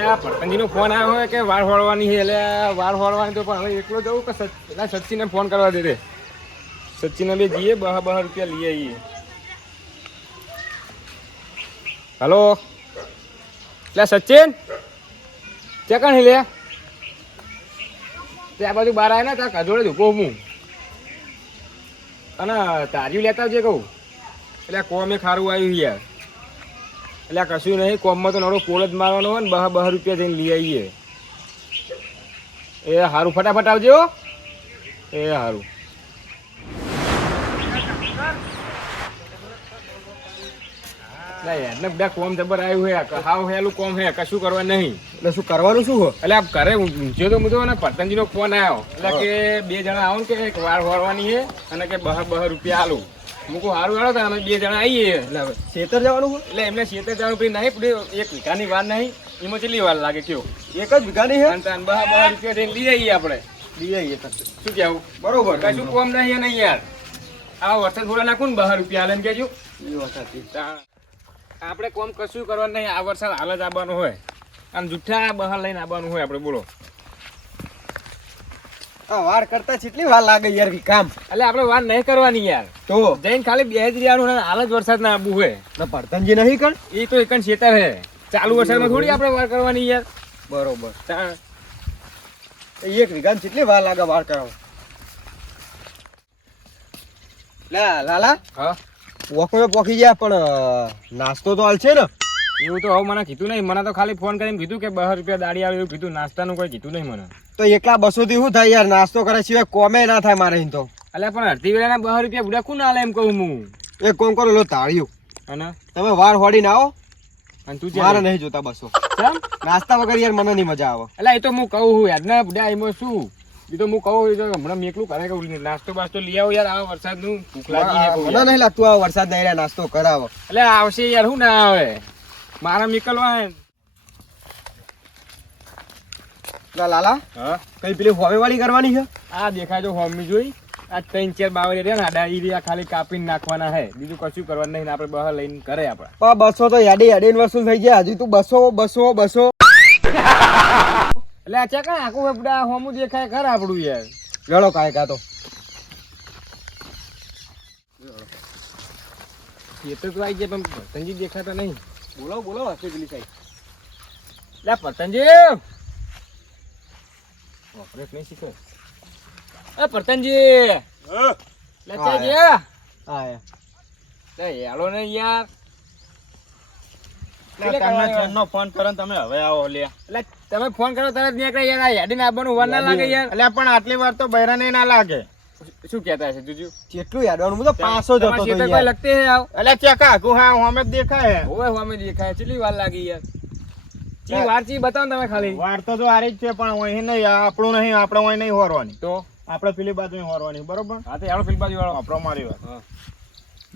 એટલે પતંગીનો ફોન આવ્યો હોય કે વાળ ફોડવાની છે એટલે વાળ ફોડવાની તો પણ હવે એકલો જવું કે એટલે સચિનને ફોન કરવા દે સચિનને બે જઈએ 10 રૂપિયા લઈ આવીએ. હલો એટલે સચિન ચેકણ લે ત્યાં બાજુ બહાર આવે ને ત્યાં કજોડે જ ઉભો હું અને તાજ્યું લેતા આવજે કહું. એટલે કોમે ખારું આવ્યું યાર એટલે કશું નહીં કોમમાં તો નડો પોલ જ મારવાનો હોય ને 10 રૂપિયા જઈને લઈ આવીએ. એ સારું ફટાફટ આવજો. એ સારું યાર ને બધા કોમ જબર આવ્યું હે હાવ હેલું કોમ હે કશું કરવા નહીં. એટલે શું કરવાનું શું હો? એટલે આ ઘરે ઊંઝ્યો તો મુદ્દો ને પતંગીનો ફોન આવ્યો એટલે કે 2 જણા આવો ને કે એક વાર ફોડવાની છે અને કે 10 રૂપિયા આલું. મૂકું સારું હેડો તો અમે 2 જણા આવીએ. એટલે ખેતર જવાનું હોય એટલે એમને ખેતર જવાનું પછી નહીં પડે 1 વીઘાની વાર નહીં એમાં કેટલી વાર લાગે કયો? એક જ વીઘાની છે. 10 રૂપિયા થઈને લઈ આવીએ આપણે. લઈ આવીએ શું કેવું? બરોબર. કશું કોમ નહીં નહીં યાર. આ વરસાદ થોડા નાખું ને 10 રૂપિયા હાલે ને કેજો. આપણે કોમ કશું કરવાનું નહીં. આ વરસાદ હાલ જ આવવાનું હોય અને જુઠ્ઠા બહાર લઈને આવવાનું હોય. આપણે બોલો આ વાર કરતા કેટલી વાર લાગે યાર કામ? એટલે આપણે વાર નહીં કરવાની યાર. તો જઈને ખાલી બે જ રહેવાનું ને હાલ જ વરસાદ ના આવવું હોય. પડતનજી નહીં કણ એ તો એક ખેતર હે ચાલુ વરસાદમાં થોડી આપણે વાર કરવાની યાર. બરોબર. 1 વીઘામાં કેટલી વાર લાગે વાર કરવા? લાલા હા પોકો પોકી ગયા પણ નાસ્તો તો હાલ છે ને? એવું તો હવે મને કીધું નહીં. મને તો ખાલી ફોન કરીને કીધું કે 10 રૂપિયા દાડી આવે એવું કીધું. નાસ્તાનું કોઈ કીધું નહીં મને. તો એકલા 200 થી શું થાય યાર? નાસ્તો કરે સિવાય કોમે ના થાય મારે તો. એટલે પણ અડધી વેળાના 10 રૂપિયા બુડા કોણ આલે એમ કહું હું. એક કોમ કરો લો તાળ્યું અને તમે વાર હોડીને આવો અને તું મારે નહીં જોતા 200. કેમ? નાસ્તા વગર યાર મને નહીં મજા આવે. એટલે એ તો હું કહું છું યાર ના બુડા એમાં શું એ તો હું કહું છું હમણાં મેકલું કરે કે નાસ્તો બાસ્તો લઈ આવો યાર. આ વરસાદનું ભૂખ લાગી છે મને નહીં લાગતું આ વરસાદ નહીં રહ્યા નાસ્તો કરાવો. એટલે આવશે યાર શું ના આવે મારા નીકળવા. લાલા હા કઈ પેલી હોવે વાળી કરવાની છે? આ દેખાય તો હોમી જોઈ આ 3-4 બાવળી રહ્યા ને આડા ઈ ખાલી કાપીને નાખવાના હે. બીજું કશું કરવાનું નહીં. આપણે બહાર લઈને કરે આપણે. 200 તો યાડી વસૂલ થઈ ગયા. હજી તું 200 એટલે આ ચા કઈ આખું બધા હોમું દેખાય ઘર આપણું યાર. લડો કાંઈ કાં તો એ તો આવી જાય પણ પતંજી દેખાતા નહીં. બોલો હશે પેલી સાઈડ. લે પતંજી ઓપરેટ નહીં શીખે. એ પતંજી લે ચા ગયા. હા લે હેલો ને યાર. નો ફોન કરો તમે હવે આવો લે. એટલે તમે ફોન કરો તરત નીકળે યાર. આ હેડીને આવવાનું વાર ના લાગે યાર. એટલે પણ આટલી વાર તો બૈરાને ના લાગે. શું કહેતા છે જુજુ? કેટલું યાડવાનું? હું તો 500 જતો તો કોઈ લગતે હે આવ. એટલે ચેકા કુ હા હોમે દેખાય. ઓય હોમે દેખાય. કેટલી વાર લાગી યાર? ચી વાર ચી બતાવો ને તમે ખાલી. વાર તો આરી જ છે પણ અહીં નહીં આપણું નહીં. આપણે અહીં નહીં હોરવાની. તો આપણે પેલી બાજુ હોરવાની. બરોબર. હા તો યાર પેલી બાજુ વાળો આપણો મારી વાત.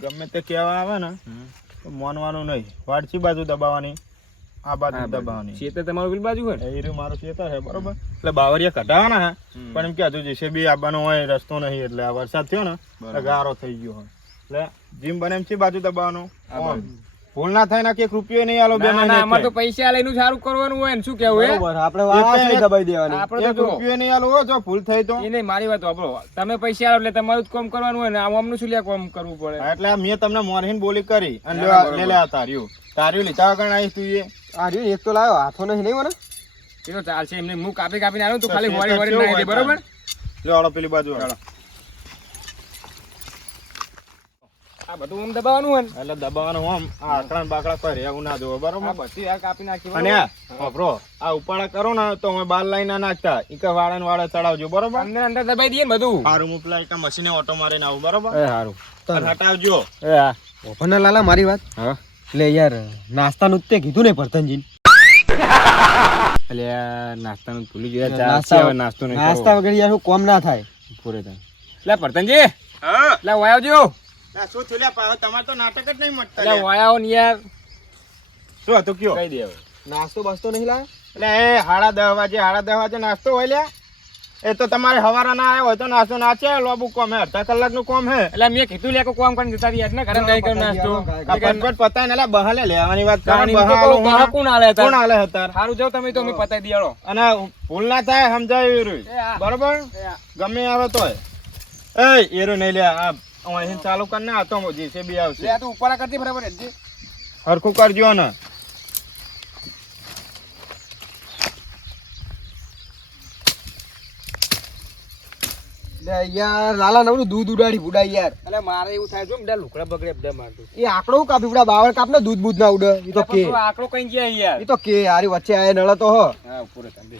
ગમે તે કહેવા આવે ને તો માનવાનું નહીં. વાડચી બાજુ દબાવવાની, આ બાજુ દબાવવાની. ખેતર તમારું પેલી બાજુ હોય એ રહ્યું મારું ખેતર છે. બરોબર. એટલે બાવરિયા કઢાવાના હે પણ એમ કે હજુ જેસે બી આવવાનો હોય રસ્તો નહીં. એટલે આ વરસાદ થયો ને એટલે ગારો થઈ ગયો હોય. એટલે જીમ બને એમ છે બાજુ દબાવવાનું. ભૂલ ના થાય ના કે રૂપિયો નહીં આલો. અમારે તો પૈસા લઈને સારું કરવાનું હોય ને શું કેવું હે? આપણે દબાઈ દેવાની. આપણે તો રૂપિયો નહીં આલો જો ભૂલ થઈ તો. એ નહીં મારી વાત સાંભળો. તમે પૈસા આલો એટલે તમારું જ કામ કરવાનું હોય ને આમનું શું લે કામ કરવું પડે. એટલે મેં તમને મોરહીન બોલી કરી અને લે તાર્યું લીધા વગર આવીશ તું. એ આર્યું એક તો લાવ્યો હાથો નહીં મને. એ તો ચાલશે એમને હું કાપીને આવ્યું તો ખાલી વારી વારી નાખી દે. બરોબર. લે આલો પેલી બાજુ આલો. આ બધું આમ દબાવવાનું હોય ને એટલે દબાવવાનું આમ આ આકડા બાકડા કોઈ રહેવું ના જોવે. બરોબર. આ બધું યાર કાપી નાખી. અને વાપરો આ ઉપાડા કરો ને તો અમે બાર લાઈન ના નાખતા ઈકા વાળા ને વાળા ચડાવજો. બરોબર. અંદર અંદર દબાઈ દઈએ ને બધું. સારું હું પેલા ઈકા મશીને ઓટો મારીને આવું. બરોબર. એ સારું હટાવજો. એ હા ઓપન લાલા મારી વાત. હા એટલે યાર નાસ્તાનું તે કીધું ને પરતનજી. એટલે નાસ્તાનું ભૂલી ગયા. નાસ્તા વગર યાર કોમ ના થાય. પૂરે થાય. લે પરતનજી હા લે વાયાવજો. શું થયું લ્યા? તમારે તો નાટક જ નહીં મળતા. લે વાયાઓ ને યાર. શું હતું કયો? કહી દે હવે. નાસ્તો બસતો નહીં લાવે. એટલે એ 10:30 વાગે નાસ્તો હોય લ્યા. એ તો તમારે હવારા ના આવ્યો હોય તો નાસ્તો નાચે લોબુ કોમ હે અડધા કલાકનું કોમ હે એટલે મેં કીધું લે કોમ કરીને જતા રહ્યા ને ઘરે નહીં કરું નાસ્તો આ ફટફટ પતાય ને લે બહાલે લેવાની વાત કરો તાણી બહાલો તો બહા કોણ આલે તાર? કોણ આલે હતાર સારું જાવ તમે તો અમે પતાઈ દિયાળો અને ભૂલ ના થાય સમજાય એ હા. બરોબર ગમે આવે તોય એ એરો નહીં લે આ અહીં ચાલુ કર ને આ તો જીસીબી આવશે લે આ તું ઉપર કરતી બરાબર હેડજે. હરખું કરજો ને લે યાર લાલા નવરું દૂધ ઉડાડી બુડા યાર એટલે મારે એવું થાય જો બધા લુકડા બગડે બધા મારતું એ આકડો કાપી બુડા બાવળ કાપ ને દૂધ બૂધ ના ઉડે એ તો કે આકડો કઈ ગયા યાર એ તો કે હારી વચ્ચે આયા નળ તો હ હા ઉપર તાંબે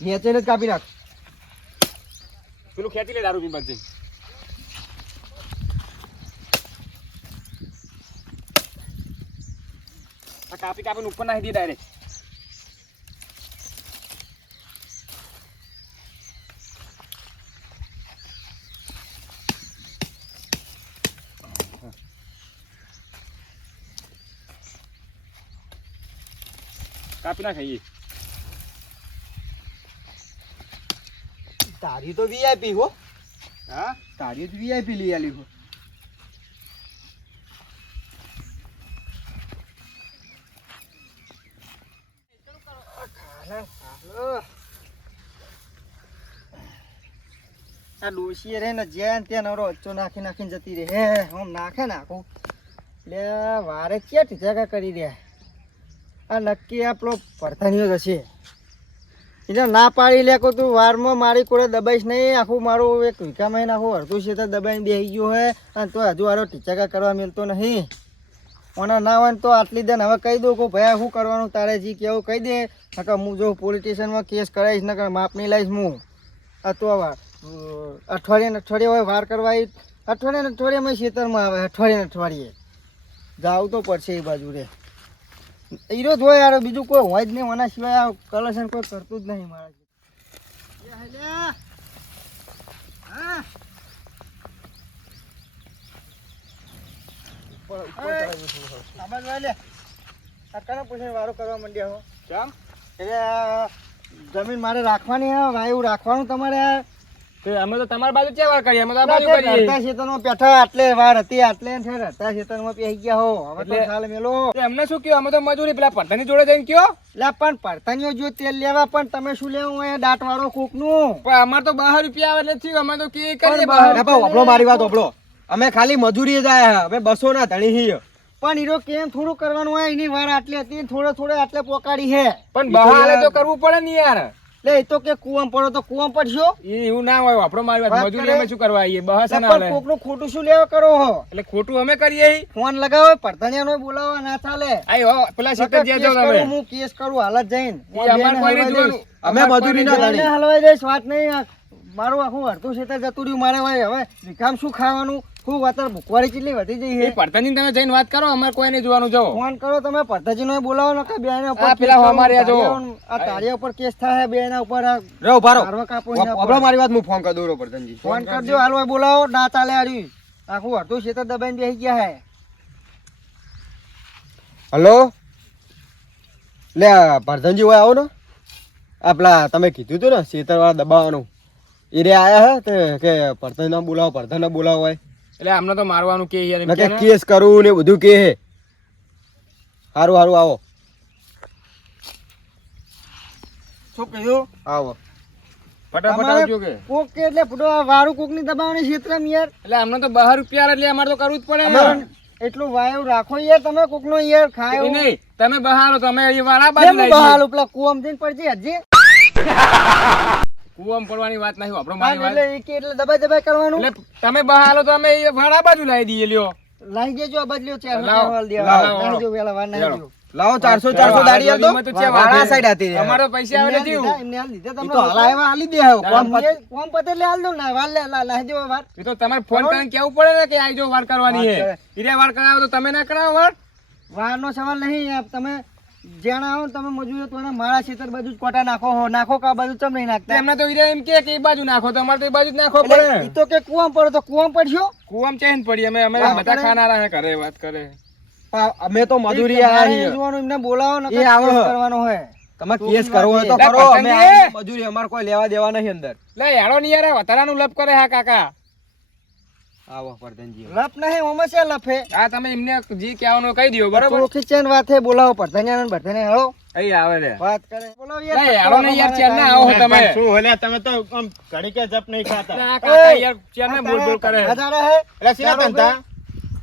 નીચે ને જ કાપી નાખ પેલું ખેંચી લે દારૂ પી બાજુ આ કાપી કાપીને ઉપર નાખી દે ડાયરેક્ટ કાપી ના ખાઈએ તારી તો વીઆઈપી હો હા તારી તો વીઆઈપી લઈ આલી હો આ ડોશી રે ને જ્યાં ત્યાં નવરો અચ્ચો નાખી નાખીને જતી રે હે આમ નાખે નાખું એટલે વારે ક્યાં ટીચાકા કરી રહ્યા આ નક્કી આપણો પરથાનીઓ જ હશે એટલે ના પાડી લે કો તું વારમાં મારી કોડે દબાઈશ નહીં આખું મારું એક વીઘામાં આખું અડધું છે તો દબાઈને બેસી ગયો હે અને તો હજુ આરો ટીચાકા કરવા મળતો નહીં ઓના ના હોય ને તો આટલી દન હવે કહી દઉં કે ભાઈ શું કરવાનું તારે જી કેવું કહી દે નકર હું જો પોલીસ સ્ટેશનમાં કેસ કરાવીશ નકર માપ નહીં લાવીશ હું આ તો અઠવાડિયે હોય વાર કરવા અઠવાડિયામાં ખેતરમાં આવે અઠવાડિયે જાવું તો પડશે એ બાજુ રે હીરો જ હોય યાર બીજું કોઈ હોય જ નહીં ઓના સિવાય આ કલેક્શન કોઈ કરતું જ નહીં મારા વારો કરવા માંડ્યા હો કેમ એટલે જમીન મારે રાખવાની હે વાયુ રાખવાનું તમારે તો અમે તો તમારી બાજુ ચે વાર કરીએ અમે તો આ બાજુ કરીએ રડતા ખેતરમાં બેઠા આટલે વાર હતી આટલે ને રડતા ખેતરમાં બેસી ગયા હો હવે તો સાલ મેલો તો એમને શું કયો અમે તો મજૂરી પેલા પડતાની જોડે જઈને કયો લે પણ પડતાનીઓ જો તેલ લેવા પણ તમે શું લેવું હોય દાંત વાળો કોક નું પણ અમાર તો 12 રૂપિયા આવે એટલે થયું અમે તો કે કરીએ ઓબળો મારી વાત ઓબળો અમે ખાલી મજૂરી જ આયા હવે 200 ના ધણી હી પણ હીરો કેમ થોડું કરવાનું હોય એની વાર આટલી હતી થોડે આટલે પોકાડી હે પણ બહાલે તો કરવું પડે ને યાર લે એ તો કે કુવામ પડો તો કુવામ પડશો એવું ના હોય આપણો મારી વાત મજૂરી અમે શું કરવા આવીએ બહાસ ના પણ કોકનું ખોટું શું લેવા કરો હો એટલે ખોટું અમે કરીએ ફોન લગાવો પડતાનિયાનો બોલાવો ના ચાલે આઈ હો પેલા સીતે જે જાવ તમે હું કેસ કરું હાલત જઈને એ અમાર કોઈ નહીં જોવાનું અમે મજૂરી ના ધણી હલવાઈ જઈશ વાત નહીં મારું આખું અડધું ક્ષેત્ર જતું રહ્યું મારે હોય હવે વિકામ શું ખાવાનું ખૂબ અત્યારે ભૂખવાડી કેટલી વધી જઈ છે પડતાની તમે જઈને વાત કરો અમારે કોઈ નહીં જોવાનું જો ફોન કરો તમે પડતાજીનો બોલાવો ને કે બેના ઉપર પેલા અમારે જો આ તારિયા ઉપર કેસ થાય બેના ઉપર રે ઉભારો મારવા કાપો ઓબળો મારી વાત હું ફોન કરી દઉં પ્રધાનજી ફોન કરજો હાલવા બોલાવો ના ચાલે આર્યું આખું અડધું ક્ષેત્ર દબાઈને બેસી ગયા હે હલો લે પ્રધાનજી હોય આવો ને આપલા તમે કીધું હતું ને શેતરવાળા દબાવવાનું એ રે આયા હે કે પ્રધાન ના બોલાવો પ્રધાન ના બોલાવો હોય એટલે અમને તો મારવાનું કે યાર એમ કે કેસ કરવું ને બધું કે હે હારું આવો શું કહ્યું આવો ફટાફટ આવજો કે કોક કે એટલે ફૂટો વારું કોક ની દબાવવાની ક્ષેત્રમાં યાર એટલે અમને તો 12 રૂપિયા એટલે અમારે તો કરવું જ પડે ને એટલું વાયુ રાખો યાર તમે કોક નો યાર ખાય એ નહીં તમે બહારો તમે એ વાળા બાજુ લઈ બહાર પેલા કુવામ જઈને પડજે હજી કુવામ પડવાની વાત નહીં આપણો મારી વાત એટલે એ કે એટલે દબાઈ કરવાનું એટલે તમે બહારો તો અમે એ વાળા બાજુ લાવી દઈએ લ્યો લાઈ દેજો આ બદલ્યો છે લાવો, લાઈ દો વેલા વાર નાઈ દો લાવો 400 દાડી આલ દો વાળા સાઈડ હતી અમારો પૈસા આવે નથી એમને હાલ દીધા તમને હલાવા હાલી દે કોમ પતે લે હાલ દો ના વાર લે લાઈ દો વાર એ તો તમારે ફોન કરીને કેવું પડે ને કે આઈજો વાર કરવાની છે ઈરે વાર કરાવો તો તમે ના કરાવો વાર વારનો સવાલ નહીં તમે જ્યાં આવો તમે મજૂરો તો મારા ખેતર બાજુ જ કોટા નાખો કા બાજુ ચમ નહીં નાખતા એમને તો ઈરે એમ કે એ બાજુ નાખો તો અમારે તો એ બાજુ જ નાખો પડે ઈ તો કે કુવામ પડો તો કુવામ પડશો કુવામ ચેન પડી અમે બધા ખાનારા હે ઘરે વાત કરે અમે તો મજૂરી આયા જોવાનું એમને બોલાવો ને એ આવો. કેસ કરવાનો હોય તમે કેસ કરવો હોય તો લે, કરો, અમે પતંગી! આ મજૂરી અમારે કોઈ લેવા દેવા નહીં અંદર. લે યાડો ની યાર વધારાનું લપ કરે હા કાકા. આવો પ્રધાનજી. લપ નહીં ઓમાં છે લફે આ તમે એમને જી કહેવાનું કહી દો બરાબર. ચોખી ચેન વાતે બોલાવો પ્રધાનિયા ને બધાને હળો અહીં આવે રે. વાત કરે બોલાવો લે યાડો ને યાર ચેન ના આવો તમે. પણ શું એટલે તમે તો આમ ઘડી કે જપ નહીં ખાતા. આ કાકા યાર ચેન ને બોલ બોલ કરે. હજારે હે એટલે સીના ધંધા?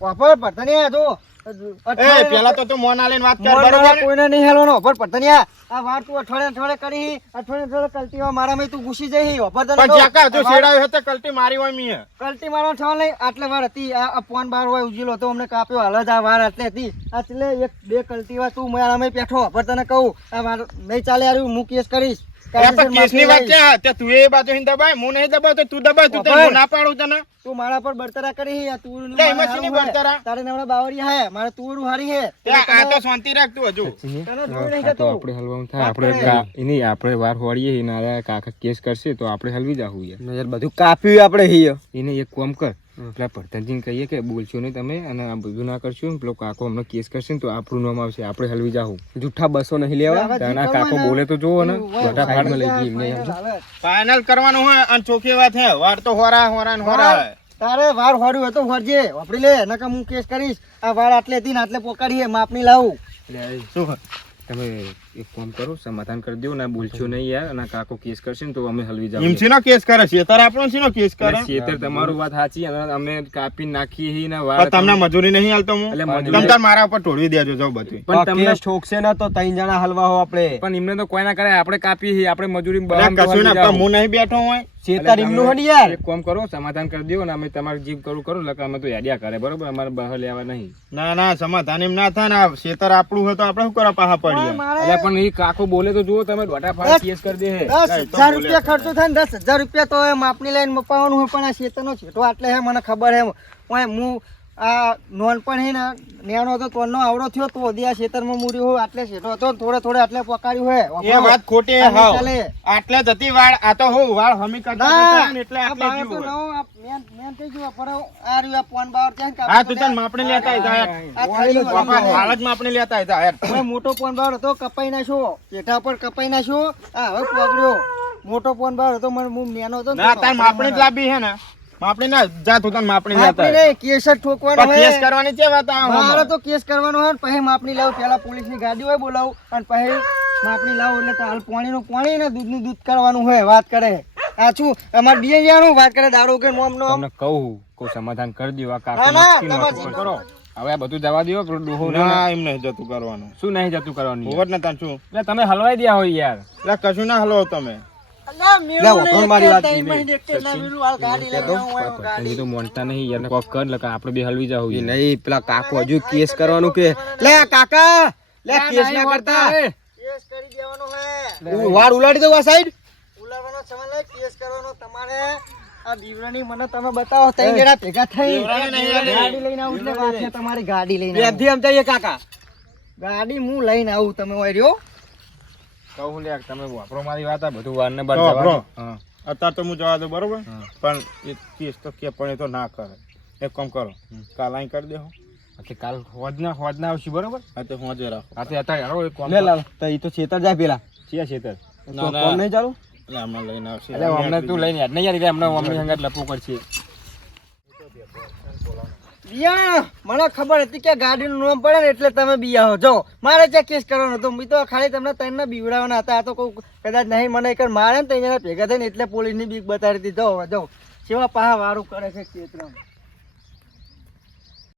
વાપર પ્રધાનિયા જો એ પેલા તો તું મોના લઈને વાત કર મોર બરોબર મારા ને? કોઈને નહીં હેલવાનો વાપર પ્રધાનિયા આ વાત તું અઠવાડિયે કરી અઠવાડિયે કલ્ટીમાં મારામાં તું ઘૂસી જઈ વાપર તને પણ કહું. જ્યાં કા તું આ વાત- શેડાયો હતો કલટી મારી હોય મીએ. કલ્ટી મારવાનો થવા નહીં આટલે વાર હતી આ પોન બાર હોય ઉજીલો તો અમને કાપ્યો હાલ જ આ વાર આટલે હતી આટલે એક બે કલ્ટી વાર તું મારામાં પેઠો વાપર તને કહું આ વાર નહીં ચાલે યાર હું કેસ કરીશ અરે પણ કેસની વાત ક્યાં? તે તું એ બાજુ હિન દબાય, હું નહીં દબાવતો, તું દબાય, તું તને હું ના પાડું તને. તું મારા પર બળતરા કરી આ તું લે, એમાં શેની બળતરા? તારે નવડા બાવરિયા હે મારે તુવડું હારી હે તે આ તો શાંતિ રાખ તું હજુ. તને જોઈ નહીં આ તો જતું. આપણે હલવાનું થાય. વાત આપણે કરે. એની આપણે વાર હોડીએ એના કાકા કેસ કરશે તો આપણે હલવી જાહું યાર. યાર બધું કાપ્યું આપણે hier. એને એક કામ કર પેલા પ્રધાનજીને કહીએ કે બોલશો નહીં તમે અને આ બધું ના કરશો પેલો કાકો અમને કેસ કરશે ને તો આપણું નામ આવશે આપણે હલવી જાહું. જૂઠા 200 નહીં લેવા. હવે તાના જીતવું કાકો હોય ને, બોલે તો જોવો ને તું બધા હોય, ફાડમાં લઈ ફાઇનલ ગઈ એમને એમ. હાલે. ફાઇનલ કરવાનું હોય અને ચોખ્ખી વાત હે, વાર તો હોરા હોરા ને હોરા હે. તારે વાર હોડ્યું હોય તો હોડજે વાપરી લે નકર હું કેસ કરીશ આ વાર આટલે હતી ને આટલે પોકાડી હે માપની લાવું એટલે શું? તમે એક કામ કરો સમાધાન કરી દો ને બોલશો નહીં યાર અને કાકો કેસ કરશે ને તો અમે હલવી એમ જાહું. શેનો કેસ કરે છે? તારે આપણો શેનો કેસ કરે? એટલે શેતર તમારું વાત સાચી અને અમે કાપી નાખીએ હી ને પણ વાર તમને મજૂરી નહીં હાલતો હું? એટલે તમ મજૂરી- તાર મારા ઉપર ઢોળવી દેજો જો બધું. પણ આ તમને કેસ ઠોકશે ને તો 3 જણા હલવા હો આપણે. પણ એમને તો કોઈ ના કરે આપણે કાપીએ છીએ આપણે મજૂરી અરે કશું ના, પણ હું નહીં બેઠો હોય. શેતાર એમનું હે ને યાર. એક કામ કરો સમાધાન કરી દો ને અમે તમારું જીવ કરું કરો એટલે અમે તો યાડિયા કરે બરોબર અમારે બહાર લેવા નહીં. ના ના, સમાધાન એમ ના થાય ને. આ શેતર આપણું હોય તો આપણે શું કરવા પાહા પડીએ? એટલે પણ એ કાકો બોલે તો જુઓ તમે દોઢા ફાળ કેસ કરી દે. 10,000 રૂપિયા ખર્ચો થાય ને 10,000 રૂપિયા તો એ માપની લઈને મપાવવાનું હોય પણ આ શેતરનો છેટો આટલે હે મને ખબર હે હું આ નોનપણ હે ને નેનો હતો તોનો આવડો થયો તો હજી આ શેતરમાં મૂર્યો હોય આટલે શેઠો હતો થોડે આટલે પકાડ્યું હે એ વાત ખોટી હે આને હાવ. ચાલે. આટલે જતી વાળ, આ તો હું વાળ હમી કરતા ના, કરતા ને એટલે આ આટલે બાળકો જીવ હોય. નવો આ મેન થઈ ગયું પર આ રહ્યું આ પોન બાવર છે ને કાપી હા, તું તો તને માપણી લેતા આય જા. આ થાળી બાપા, વાળી હાલ જ માપણી લેતા આય જા યાર. ઓય મોટો પોન બાવર હતો કપાઈ નાખ્યો પેઠા પર કપાઈ નાખ્યો આ હવે પગડ્યો મોટો પોન બાવર હતો મને હું નેનો હતો ને ના, તો તાર માપણી જ લાવી હે ને. માપણી ના જા, તું તને માપણી લેતા માપણી આય. નહીં, કેસ જ ઠોકવાનો પણ કેસ હે કરવાની છે વાત આ મારે હમણાં. તો કેસ કરવાનો હોય ને પછી માપણી લાવું પેલા પોલીસની ગાડી હોય બોલાવું અને પછી માપણી લાવું એટલે તો હાલ પાણીનું પાણી ને દૂધનું દૂધ કરવાનું હોય વાત કરે આ શું અમારે બીએ જવાનું વાત કરે દારૂ કે મોમ નો તમને કહું સમાધાન કરી દો આ ના, ના, કાકો તમે નક્કી કરો. હવે આ બધું જવા દો પેલું ડોહો ના, એમ નહીં જતું કરવાનું. શું નહીં જતું કરવાનું યાર? હોવત ને તાર શું? એટલે તમે હલવાઈ દયા હોય યાર. એટલે કશું ના હલો તમે. લે, વખણ મારી વાત ગાડી નહીં. લઈને આવું હોય, તમે તો માનતા નહીં યાર કોક કર એટલે આપણે બે હલવી જાવ એ નહીં, પેલા કાકો હજુ કેસ કરવાનું કે લે કાકા લે કેસ ના કરતા. કેસ કરી દેવાનો હે વાળ ઉલાડી દઉં આ સાઈડ. ઉલાવવાનો સવાલ નહીં, કેસ કરવાનો તમારે આ દીવડાની મને તમે બતાવો ત્રણ જણા ભેગા થઈ દીવડાની નહીં આલી. ગાડી લઈને આવું એટલે વાત છે તમારી ગાડી લઈને આવું. બેથી આમ જઈએ કાકા. ગાડી હું લઈને આવું તમે હોય રહ્યો કહું લે તમે વાપરો મારી વાત આ બધું વાર ને બાર તો જવા વાપરો. દો. હા. અત્યારે તો હું જવા દઉં બરોબર, હા. પણ એ કેસ તો કે પણ એ તો ના કરે. એક કામ કરો, કાલ અહીં કરી દેહો. એટલે કાલ હોજના આવશે બરોબર. હા, તો હું જ રાખો. આ તે અત્યારે હેડો એક કામ લે લાલ તો ઈ તો છેતર જાય પેલા. છીએ છેતર. ના, તો ના. કોમ નહીં ચાલુ. એટલે આમાં લઈને આવશે. એટલે અમને તું લઈને યાર નહીં યાર એટલે અમને અમની સંગાત લપવું પડશે. બિયા મને ખબર હતી કે ગાડીનું નામ પડે ને એટલે તમે બિયા હો જો મારે ત્યાં કેસ કરવાનો હતો મેં તો ખાલી તમને ત્રણને બીવડાવવાના હતા આ તો કોઈ કદાચ નહીં મને એક મારે ને ત્રણ જણા ભેગા થઈને એટલે પોલીસની બીક બતાડી હતી જો સેવા પાહા વારું કરે છે ક્ષેત્રમાં